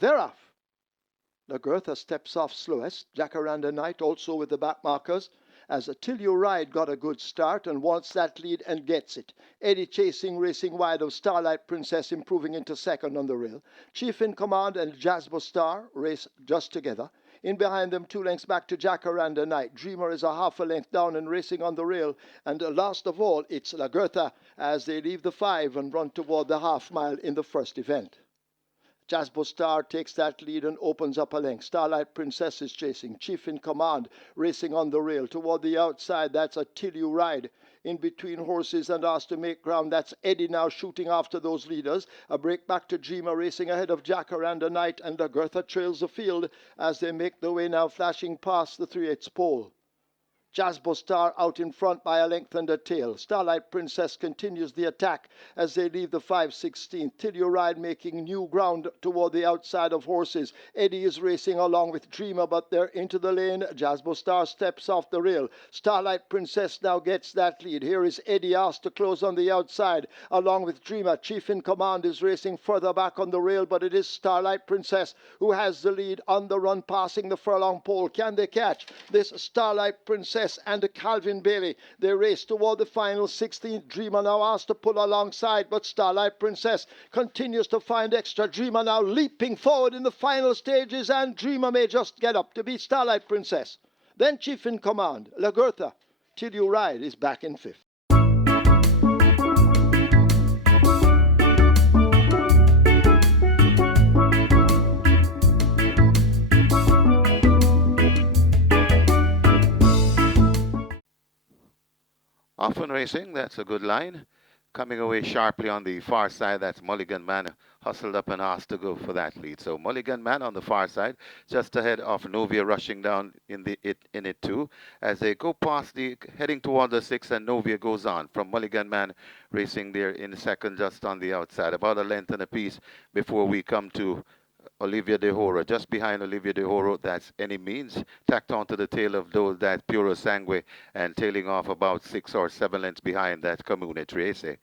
They're off. Lagertha steps off slowest. Jacaranda Knight also with the back markers. As Till You Ride got a good start and wants that lead and gets it. Eddie chasing, racing wide of Starlight Princess, improving into second on the rail. Chief in Command and Jasbo Star race just together. In behind them, 2 lengths back to Jacaranda Knight. Dreamer is a half a length down and racing on the rail. And last of all, it's Lagertha as they leave the 5 and run toward the half mile in the first event. Jasbo Star takes that lead and opens up a length. Starlight Princess is chasing. Chief in Command racing on the rail. Toward the outside, that's a Till You Ride. In between horses and asked to make ground. That's Eddie now shooting after those leaders. A break back to Dreamer racing ahead of Jacaranda Knight, and Lagertha trails the field as they make their way now flashing past the 3/8 pole. Jasbo Star out in front by a length and a tail. Starlight Princess continues the attack as they leave the 5/16. Till You Ride making new ground toward the outside of horses. Eddie is racing along with Dreamer, but they're into the lane. Jasbo Star steps off the rail. Starlight Princess now gets that lead. Here is Eddie asked to close on the outside along with Dreamer. Chief in Command is racing further back on the rail, but it is Starlight Princess who has the lead on the run, passing the furlong pole. Can they catch this Starlight Princess and Calvin Bailey? They race toward the final 16th. Dreamer now asked to pull alongside, but Starlight Princess continues to find extra. Dreamer now leaping forward in the final stages, and Dreamer may just get up to beat Starlight Princess. Then Chief in Command, Lagertha, Till You Ride is back in 5th. Often Racing, that's a good line. Coming away sharply on the far side, that's Mulligan Man, hustled up and asked to go for that lead. So Mulligan Man on the far side, just ahead of Novia rushing down in it too. As they go past heading toward the 6, and Novia goes on from Mulligan Man racing there in second just on the outside. About a length and a piece before we come to Olivia de Horo. Just behind Olivia de Horo, that's Any Means, tacked onto the tail of those, that's Puro Sangue, and tailing off about 6 or 7 lengths behind that Comune Triese.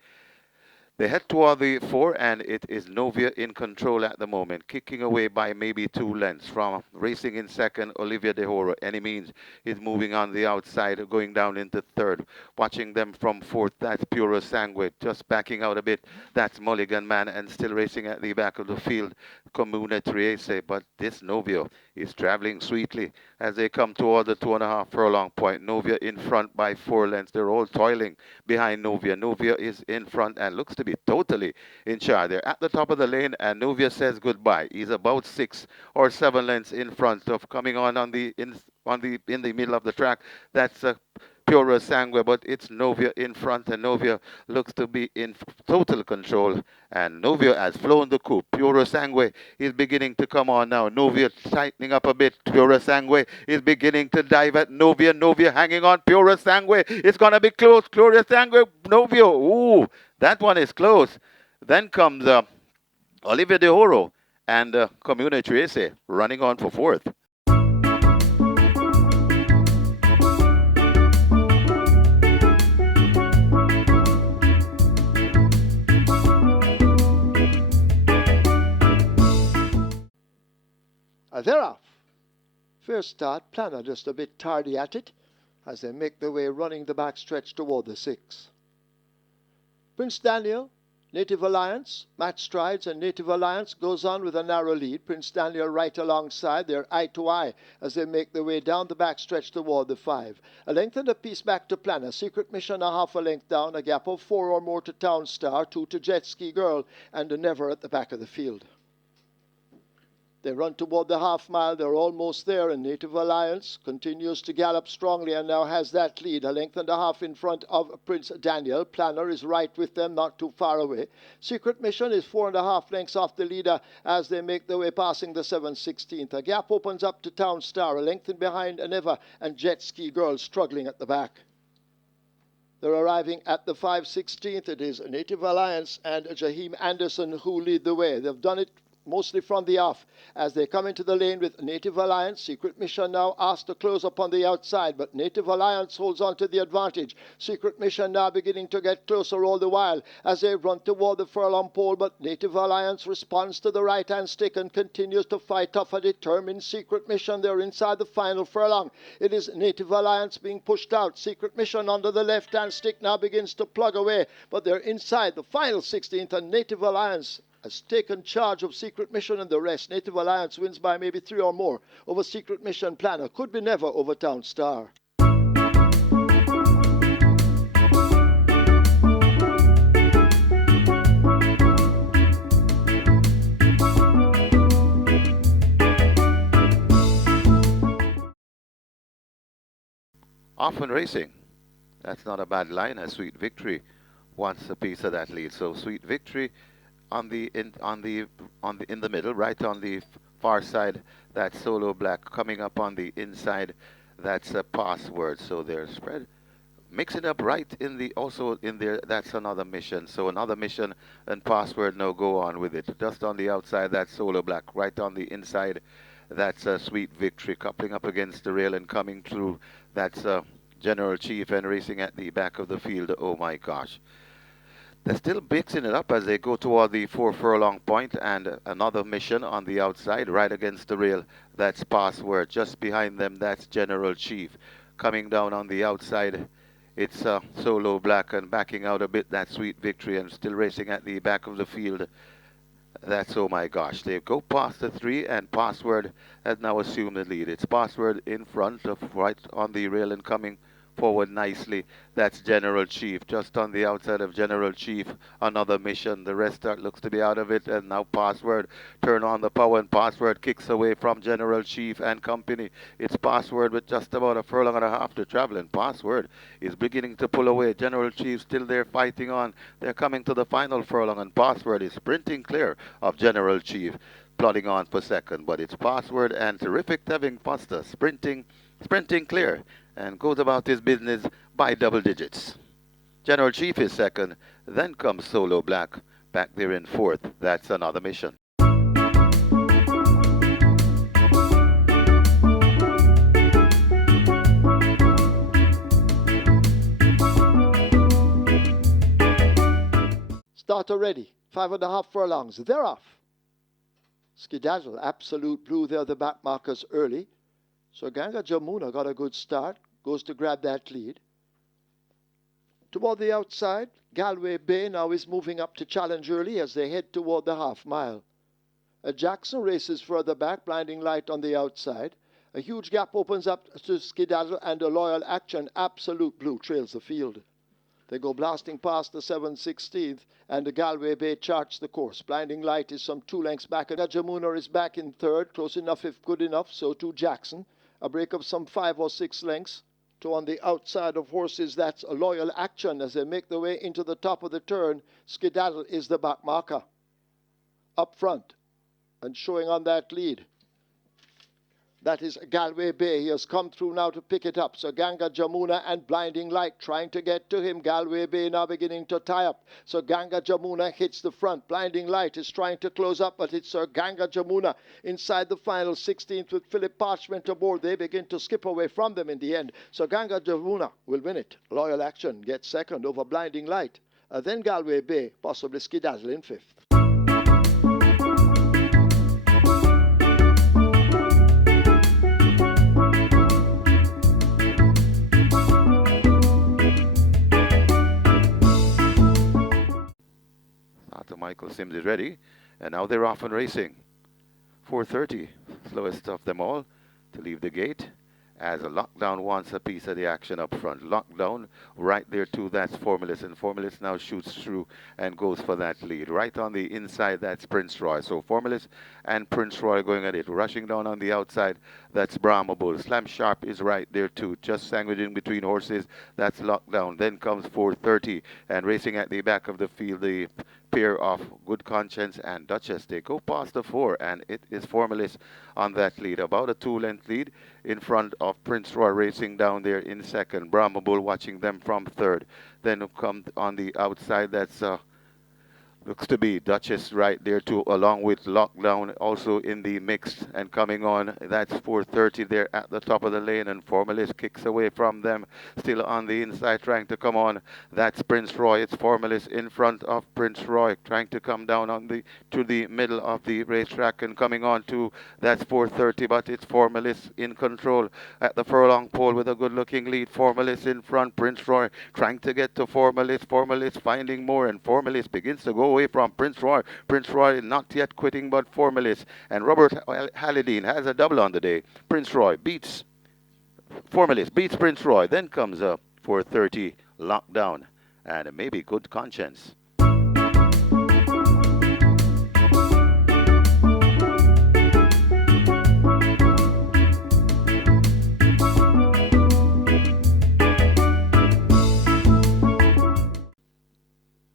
They head toward the 4, and it is Novia in control at the moment, kicking away by maybe 2 lengths from racing in second, Olivia de Horo. Any Means is moving on the outside, going down into third. Watching them from 4th, that's Puro Sangue, just backing out a bit. That's Mulligan Man, and still racing at the back of the field, Comune Triese. But this Novia is traveling sweetly as they come toward the 2.5 furlong point. Novia in front by 4 lengths. They're all toiling behind Novia. Novia is in front and looks to be totally in charge. They're at the top of the lane, and Novia says goodbye. He's about 6 or 7 lengths in front of coming on in the middle of the track. That's Puro Sangue, but it's Novia in front, and Novia looks to be in total control. And Novia has flown the coop. Puro Sangue is beginning to come on now. Novia tightening up a bit. Puro Sangue is beginning to dive at Novia. Novia hanging on. Puro Sangue. It's going to be close. Puro Sangue. Novia. Ooh, that one is close. Then comes Olivia de Horo and Comune Triese running on for 4th. They're off. First start, Planner just a bit tardy at it as they make their way running the backstretch toward the 6. Prince Daniel, Native Alliance, Match Strides, and Native Alliance goes on with a narrow lead. Prince Daniel right alongside. They're eye to eye as they make their way down the backstretch toward the 5. A length and a piece back to Planner. Secret Mission a half a length down. A gap of 4 or more to Town Star. 2 to Jet Ski Girl, and a Never at the back of the field. They run toward the half mile. They're almost there, and Native Alliance continues to gallop strongly and now has that lead. A length and a half in front of Prince Daniel. Planner is right with them, not too far away. Secret Mission is 4.5 lengths off the leader as they make their way passing the 7/16. A gap opens up to Town Star. A length in behind Aneva and Jet Ski Girl struggling at the back. They're arriving at the 5/16. It is Native Alliance and Jaheim Anderson who lead the way. They've done it mostly from the off. As they come into the lane with Native Alliance, Secret Mission now asked to close up on the outside, but Native Alliance holds on to the advantage. Secret Mission now beginning to get closer all the while as they run toward the furlong pole, but Native Alliance responds to the right-hand stick and continues to fight off a determined Secret Mission. They're inside the final furlong. It is Native Alliance being pushed out. Secret Mission under the left-hand stick now begins to plug away, but they're inside the final 16th, and Native Alliance has taken charge of Secret Mission and the rest. Native Alliance wins by maybe 3 or more over Secret Mission Planner. Could be never over Town Star. Often Racing. That's not a bad line. A Sweet Victory wants a piece of that lead. So Sweet Victory in the middle, right on the far side. That's Solo Black coming up on the inside. That's a Password. So they're spread. Mixing up right in the also in there. That's another mission. So another mission and Password. No, go on with it. Just on the outside. That's Solo Black. Right on the inside. That's a Sweet Victory coupling up against the rail and coming through. That's General Chief and racing at the back of the field. Oh my gosh. They're still mixing it up as they go toward the 4 furlong point, and another mission on the outside right against the rail. That's Password. Just behind them, that's General Chief. Coming down on the outside, it's Solo Black, and backing out a bit, that's Sweet Victory, and still racing at the back of the field. That's, oh my gosh, they go past the 3, and Password has now assumed the lead. It's Password in front of right on the rail and coming forward nicely. That's General Chief. Just on the outside of General Chief, another mission. The rest looks to be out of it, and now Password turn on the power, and Password kicks away from General Chief and company. It's Password with just about a furlong and a half to travel, and Password is beginning to pull away. General Chief still there fighting on. They're coming to the final furlong, and Password is sprinting clear of General Chief, plodding on for second. But it's Password and Terrific Tevin Foster sprinting clear, and goes about his business by double digits. General Chief is second, then comes Solo Black, back there in fourth. That's another mission. Starter ready. 5.5 furlongs. They're off. Skedaddle, Absolute Blue, they're the back markers early. So Ganga Jamuna got a good start, goes to grab that lead. Toward the outside, Galway Bay now is moving up to challenge early as they head toward the half mile. Jackson races further back, Blinding Light on the outside. A huge gap opens up to Skedaddle, and a Loyal Action, Absolute Blue, trails the field. They go blasting past the 7/16th, and the Galway Bay charts the course. Blinding Light is some 2 lengths back. Jamuna is back in third, close enough if good enough, so too Jackson. A break of some 5 or 6 lengths. To on the outside of horses, that's a Loyal Action as they make their way into the top of the turn. Skedaddle is the back marker. Up front and showing on that lead, that is Galway Bay. He has come through now to pick it up. So Ganga Jamuna and Blinding Light trying to get to him. Galway Bay now beginning to tie up. So Ganga Jamuna hits the front. Blinding Light is trying to close up, but it's Sir Ganga Jamuna inside the final 16th with Philip Parchment aboard. They begin to skip away from them in the end. So Ganga Jamuna will win it. Loyal Action gets second over Blinding Light. Then Galway Bay, possibly Skedaddle in fifth. Michael Sims is ready, and now they're off and racing. 4:30, slowest of them all to leave the gate, as a Lockdown wants a piece of the action up front. Lockdown right there too, that's Formulus, and Formulus now shoots through and goes for that lead. Right on the inside, that's Prince Roy. So Formulus and Prince Roy going at it. Rushing down on the outside, that's Brahma Bull. Slam Sharp is right there too, just sandwiched in between horses, that's Lockdown. Then comes 4:30, and racing at the back of the field, the pair of Good Conscience and Duchess. They go past the 4, and it is Formulus on that lead. About a 2-length lead in front of Prince Roy racing down there in second. Brahma Bull watching them from third. Then come on the outside, that's Looks to be Duchess right there too, along with Lockdown also in the mix and coming on. That's 4:30 there at the top of the lane, and Formalist kicks away from them, still on the inside trying to come on. That's Prince Roy. It's Formalist in front of Prince Roy, trying to come down on the to the middle of the racetrack and coming on to. That's 4:30, but it's Formalist in control at the furlong pole with a good-looking lead. Formalist in front. Prince Roy trying to get to Formalist. Formalist finding more, and Formalist begins to go away from Prince Roy. Prince Roy not yet quitting, but Formalist. And Robert Hallidine has a double on the day. Prince Roy beats Formalist, beats Prince Roy. Then comes up 4:30 Lockdown, and maybe Good Conscience.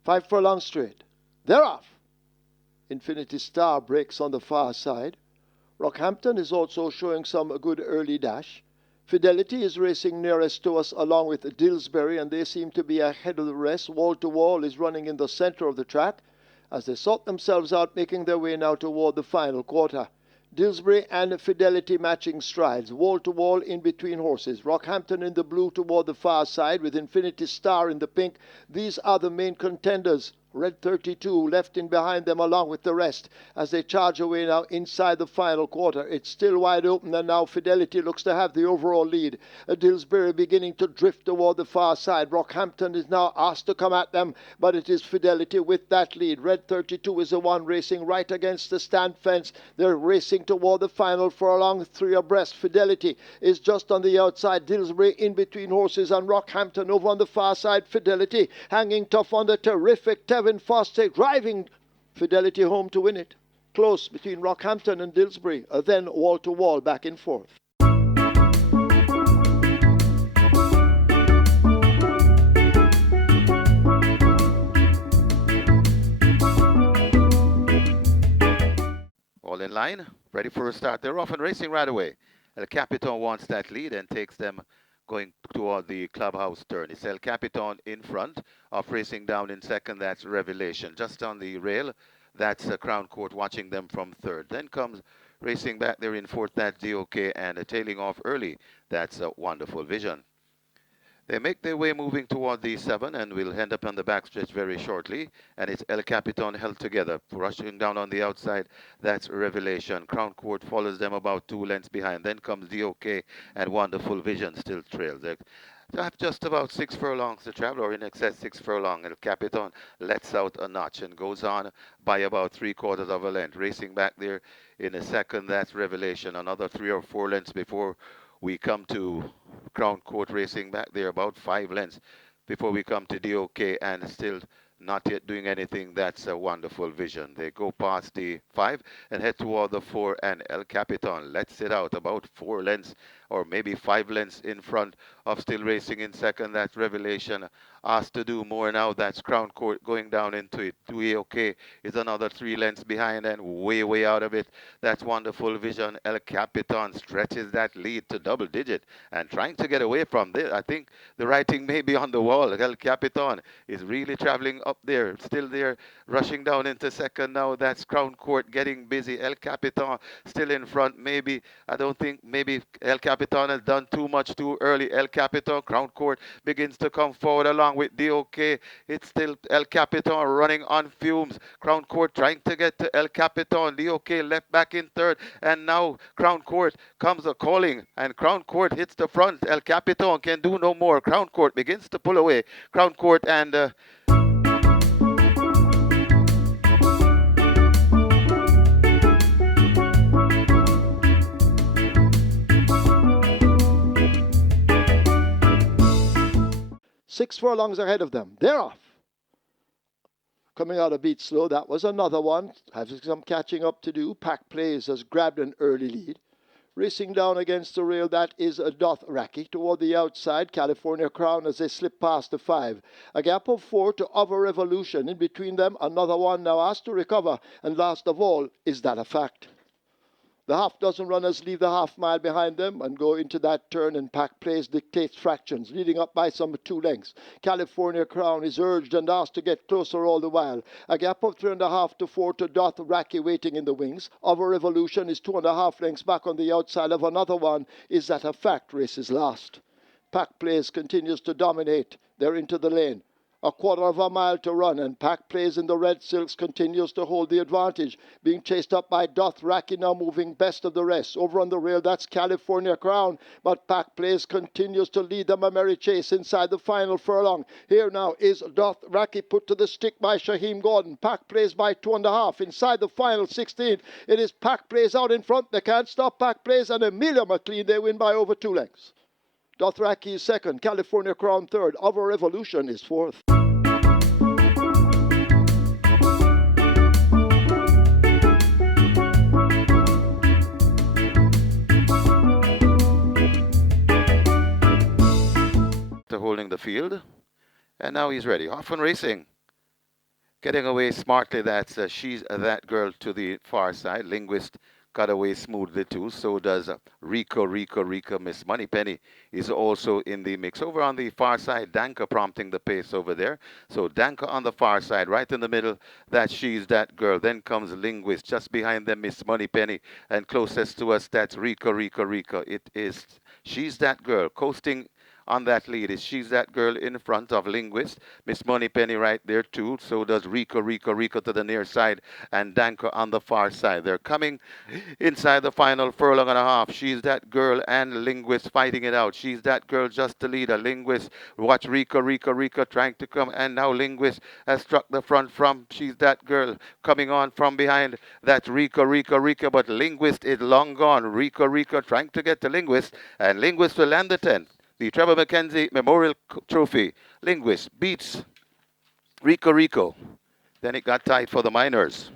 5 furlong straight. They're off. Infinity Star breaks on the far side. Rockhampton is also showing some good early dash. Fidelity is racing nearest to us along with Dillsbury, and they seem to be ahead of the rest. Wall to Wall is running in the center of the track as they sort themselves out, making their way now toward the final quarter. Dillsbury and Fidelity matching strides, wall to wall in between horses. Rockhampton in the blue toward the far side with Infinity Star in the pink. These are the main contenders. Red 32 left in behind them along with the rest as they charge away now inside the final quarter. It's still wide open, and now Fidelity looks to have the overall lead. Dillsbury beginning to drift toward the far side. Rockhampton is now asked to come at them, but it is Fidelity with that lead. Red 32 is the one racing right against the stand fence. They're racing toward the final furlong, 3 abreast. Fidelity is just on the outside. Dillsbury in between horses, and Rockhampton over on the far side. Fidelity hanging tough on the terrific Tevin Foster, driving Fidelity home to win it. Close between Rockhampton and Dillsbury, then wall to wall back and forth. All in line, ready for a start. They're off and racing right away. El Capitan wants that lead and takes them going toward the clubhouse turn. It's El Capitan in front of racing down in second. That's Revelation. Just on the rail, that's Crown Court watching them from third. Then comes racing back there in fourth. That's DOK, and tailing off early. That's a Wonderful Vision. They make their way moving toward the 7 and will end up on the backstretch very shortly. And it's El Capitan held together, rushing down on the outside. That's Revelation. Crown Court follows them about 2 lengths behind. Then comes DOK, and Wonderful Vision still trails. They have just about 6 furlongs to travel, or in excess 6 furlong. El Capitan lets out a notch and goes on by about 3/4 of a length. Racing back there in a second, that's Revelation. Another 3 or 4 lengths before we come to Crown Court racing back there, about 5 lengths before we come to DOK, and still not yet doing anything. That's a Wonderful Vision. They go past the 5 and head toward the 4, and El Capitan lets it out about 4 lengths or maybe 5 lengths in front of still racing in second. That's Revelation. Asked to do more now. That's Crown Court going down into it. DOK is another 3 lengths behind and way out of it. That's Wonderful Vision. El Capitan stretches that lead to double digit and trying to get away from this. I think the writing may be on the wall. El Capitan is really traveling up there, still there, rushing down into second now. That's Crown Court getting busy. El Capitan still in front. Maybe, I don't think, maybe El Capitan has done too much too early. El Capitan, Crown Court begins to come forward along with DOK. It's still El Capitan running on fumes. Crown Court trying to get to El Capitan. DOK left back in third, and now Crown Court comes a calling, and Crown Court hits the front. El Capitan can do no more. Crown Court begins to pull away. Crown Court and 6 furlongs ahead of them. They're off. Coming out a bit slow, that was another one. Having some catching up to do. Pack Plays has grabbed an early lead. Racing down against the rail, that is a Dothraki. Toward the outside, California Crown as they slip past the 5. A gap of 4 to Other Revolution. In between them, another one now asked to recover. And last of all, Is That a Fact? The half dozen runners leave the half mile behind them and go into that turn, and pack place dictates fractions, leading up by some 2 lengths. California Crown is urged and asked to get closer all the while. A gap of 3.5 to 4 to Dothraki waiting in the wings. Of a Revolution is 2.5 lengths back on the outside of another one. Is that a fact? Race is last. Pack place continues to dominate. They're into the lane. A 1/4 mile to run, and pack plays in the red silks continues to hold the advantage, being chased up by Dothraki, now moving best of the rest. Over on the rail, that's California Crown, but pack plays continues to lead them a merry chase inside the final furlong. Here now is Dothraki put to the stick by Shaheem Gordon. Pack plays by 2.5 inside the final 16. It is pack plays out in front. They can't stop pack plays, and Amelia McLean, they win by over 2 lengths. Dothraki is second, California Crown third, Of a Revolution is fourth. Holding the field, and now he's ready. Off and racing. Getting away smartly, that's She's That Girl to the far side. Linguist got away smoothly too, so does Rico. Miss Moneypenny is also in the mix. Over on the far side, Danka prompting the pace over there. So Danka on the far side, right in the middle, that's She's That Girl. Then comes Linguist, just behind them Miss Moneypenny, and closest to us, that's Rico. It is She's That Girl coasting on that lead. Is She's That Girl in front of Linguist. Miss Moneypenny right there too. So does Rico to the near side, and Danko on the far side. They're coming inside the final furlong and a half. She's That Girl and Linguist fighting it out. She's That Girl just the leader. Linguist, watch Rico trying to come, and now Linguist has struck the front from She's That Girl. Coming on from behind, that's Rico, but Linguist is long gone. Rico trying to get to Linguist, and Linguist will land the 10th. The Trevor McKenzie Memorial Trophy. Linguist beats Rico. Then it got tight for the Miners.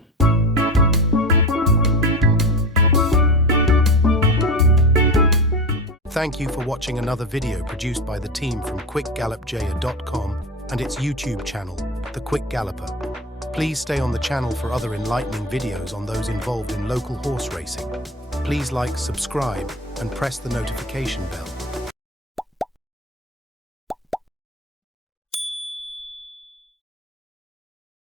Thank you for watching another video produced by the team from QuickGallopJaya.com and its YouTube channel, The Quick Galloper. Please stay on the channel for other enlightening videos on those involved in local horse racing. Please like, subscribe, and press the notification bell.